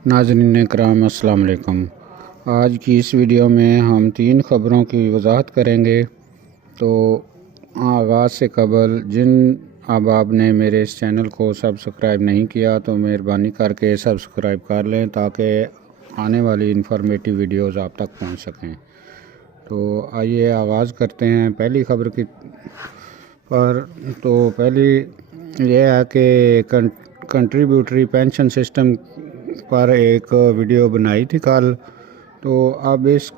ناظرین کرام السلام علیکم۔ آج کی اس ویڈیو میں ہم 3 خبروں کی وضاحت کریں گے۔ تو آغاز سے قبل جن احباب نے میرے اس چینل کو سبسکرائب نہیں کیا تو مہربانی کر کے سبسکرائب کر لیں تاکہ آنے والی انفارمیٹیو ویڈیوز آپ تک پہنچ سکیں۔ تو آئیے آغاز کرتے ہیں پہلی خبر کی تو پہلی یہ ہے کہ کنٹریبیوٹری پینشن سسٹم پر ایک ویڈیو بنائی تھی کل، تو اب اس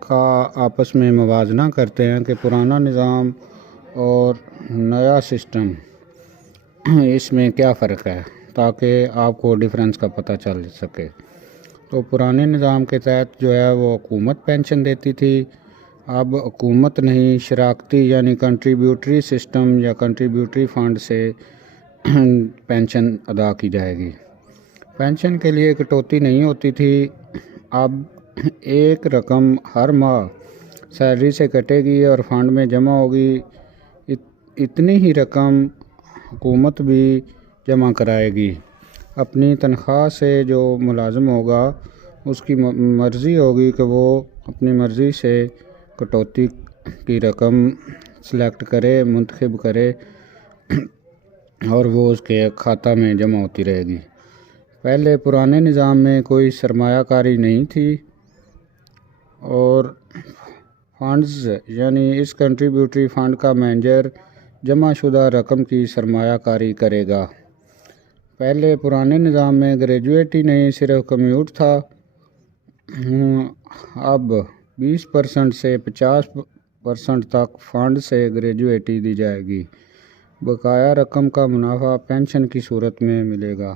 کا آپس میں موازنہ کرتے ہیں کہ پرانا نظام اور نیا سسٹم اس میں کیا فرق ہے تاکہ آپ کو ڈیفرنس کا پتہ چل سکے۔ تو پرانے نظام کے تحت جو ہے وہ حکومت پینشن دیتی تھی، اب حکومت نہیں، شراکتی یعنی کنٹریبیوٹری سسٹم یا کنٹریبیوٹری فنڈ سے پینشن ادا کی جائے گی۔ پینشن کے لیے کٹوتی نہیں ہوتی تھی، اب ایک رقم ہر ماہ سیلری سے کٹے گی اور فنڈ میں جمع ہوگی۔ اتنی ہی رقم حکومت بھی جمع کرائے گی۔ اپنی تنخواہ سے جو ملازم ہوگا اس کی مرضی ہوگی کہ وہ اپنی مرضی سے کٹوتی کی رقم سلیکٹ کرے، منتخب کرے اور وہ اس کے کھاتہ میں جمع ہوتی رہے گی۔ پہلے پرانے نظام میں کوئی سرمایہ کاری نہیں تھی اور فنڈز یعنی اس کنٹریبیوٹری فنڈ کا مینیجر جمع شدہ رقم کی سرمایہ کاری کرے گا۔ پہلے پرانے نظام میں گریجویٹ ہی نہیں، صرف کمیوٹ تھا۔ اب 20% سے 50% تک فنڈ سے گریجویٹی دی جائے گی۔ بقایا رقم کا منافع پینشن کی صورت میں ملے گا۔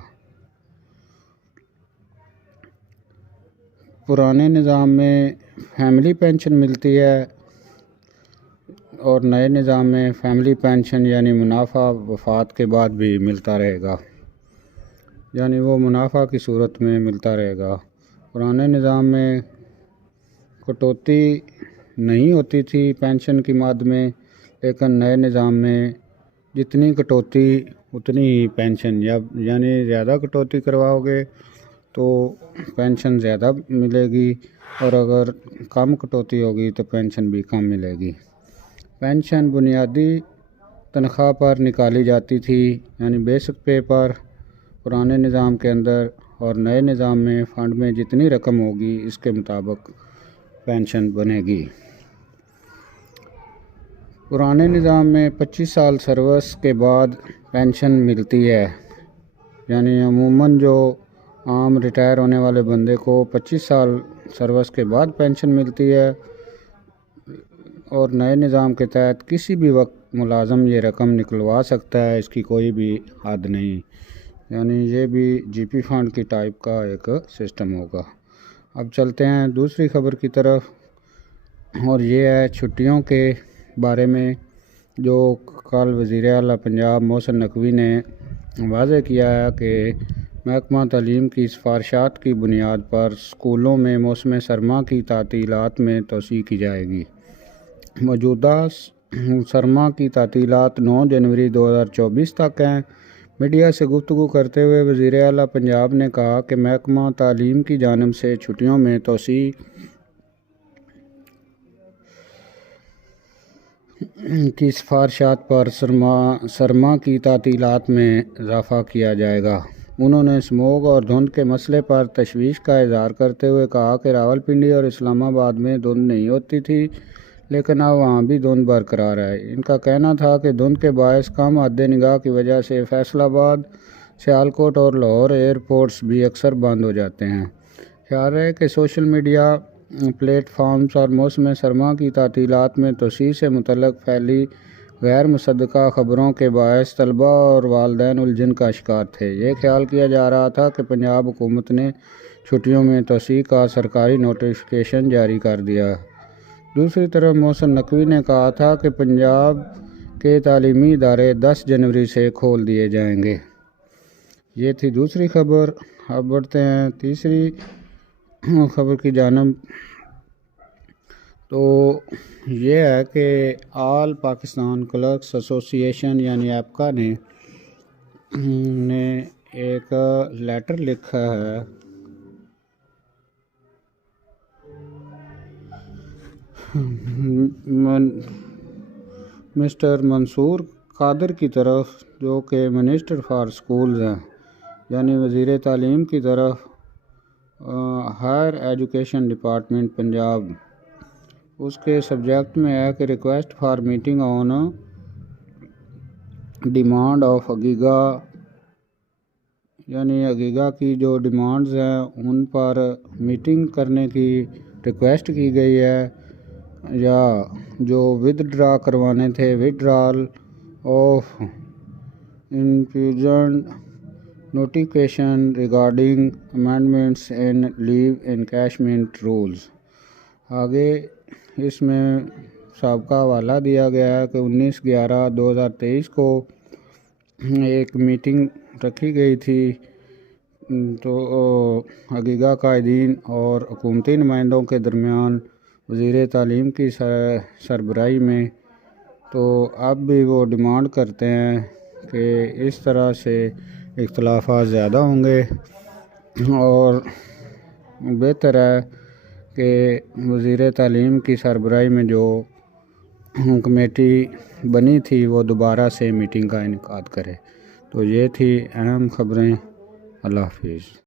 پرانے نظام میں فیملی پینشن ملتی ہے اور نئے نظام میں فیملی پینشن یعنی منافع وفات کے بعد بھی ملتا رہے گا، یعنی وہ منافع کی صورت میں ملتا رہے گا۔ پرانے نظام میں کٹوتی نہیں ہوتی تھی پینشن کی مد میں، لیکن نئے نظام میں جتنی کٹوتی اتنی ہی پینشن، یعنی زیادہ کٹوتی کرواؤ گے تو پینشن زیادہ ملے گی اور اگر کم کٹوتی ہوگی تو پینشن بھی کم ملے گی۔ پینشن بنیادی تنخواہ پر نکالی جاتی تھی، یعنی بیسک پے پر پرانے نظام کے اندر، اور نئے نظام میں فنڈ میں جتنی رقم ہوگی اس کے مطابق پینشن بنے گی۔ پرانے نظام میں 25 سال سروس کے بعد پینشن ملتی ہے، یعنی عموماً جو عام ریٹائر ہونے والے بندے کو 25 سال سروس کے بعد پینشن ملتی ہے، اور نئے نظام کے تحت کسی بھی وقت ملازم یہ رقم نکلوا سکتا ہے، اس کی کوئی بھی حد نہیں، یعنی یہ بھی جی پی فنڈ کی ٹائپ کا ایک سسٹم ہوگا۔ اب چلتے ہیں دوسری خبر کی طرف، اور یہ ہے چھٹیوں کے بارے میں، جو کل وزیر اعلیٰ پنجاب محسن نقوی نے واضح کیا ہے کہ محکمہ تعلیم کی سفارشات کی بنیاد پر اسکولوں میں موسم سرما کی تعطیلات میں توسیع کی جائے گی۔ موجودہ سرما کی تعطیلات 9 جنوری 2024 تک ہیں۔ میڈیا سے گفتگو کرتے ہوئے وزیر اعلیٰ پنجاب نے کہا کہ محکمہ تعلیم کی جانب سے چھٹیوں میں توسیع کی سفارشات پر سرما کی تعطیلات میں اضافہ کیا جائے گا۔ انہوں نے اسموگ اور دھند کے مسئلے پر تشویش کا اظہار کرتے ہوئے کہا کہ راولپنڈی اور اسلام آباد میں دھند نہیں ہوتی تھی، لیکن اب وہاں بھی دھند برقرار ہے۔ ان کا کہنا تھا کہ دھند کے باعث کم حد نگاہ کی وجہ سے فیصل آباد، سیالکوٹ اور لاہور ایئرپورٹس بھی اکثر بند ہو جاتے ہیں۔ خیال ہے کہ سوشل میڈیا پلیٹ فارمز اور موسم سرما کی تعطیلات میں توسیع سے متعلق پھیلی غیر مصدقہ خبروں کے باعث طلباء اور والدین الجھن کا شکار تھے۔ یہ خیال کیا جا رہا تھا کہ پنجاب حکومت نے چھٹیوں میں توسیع کا سرکاری نوٹیفیکیشن جاری کر دیا ہے۔ دوسری طرف محسن نقوی نے کہا تھا کہ پنجاب کے تعلیمی ادارے 10 جنوری سے کھول دیے جائیں گے۔ یہ تھی دوسری خبر۔ اب بڑھتے ہیں تیسری خبر کی جانب، تو یہ ہے کہ آل پاکستان کلرکس ایسوسی ایشن یعنی ایپکا نے ایک لیٹر لکھا ہے مسٹر منصور قادر کی طرف، جو کہ منسٹر فار سکولز ہیں، یعنی وزیر تعلیم کی طرف، ہائر ایجوکیشن ڈپارٹمنٹ پنجاب، اس کے سبجیکٹ میں ہے کہ request for meeting on demand of اگیگا، یعنی اگیگا کی جو ڈیمانڈز ہیں ان پر میٹنگ کرنے کی ریکویسٹ کی گئی ہے، یا جو ود ڈرا کروانے تھے، withdrawal of infusion notification regarding amendments in leave encashment rules. آگے اس میں سابقہ حوالہ دیا گیا ہے کہ 19/11/2023 کو ایک میٹنگ رکھی گئی تھی، تو اگیگا قائدین اور حکومتی نمائندوں کے درمیان وزیر تعلیم کی سربراہی میں، تو اب بھی وہ ڈیمانڈ کرتے ہیں کہ اس طرح سے اختلافات زیادہ ہوں گے، اور بہتر ہے کہ وزیر تعلیم کی سربراہی میں جو کمیٹی بنی تھی وہ دوبارہ سے میٹنگ کا انعقاد کرے۔ تو یہ تھی اہم خبریں۔ اللہ حافظ۔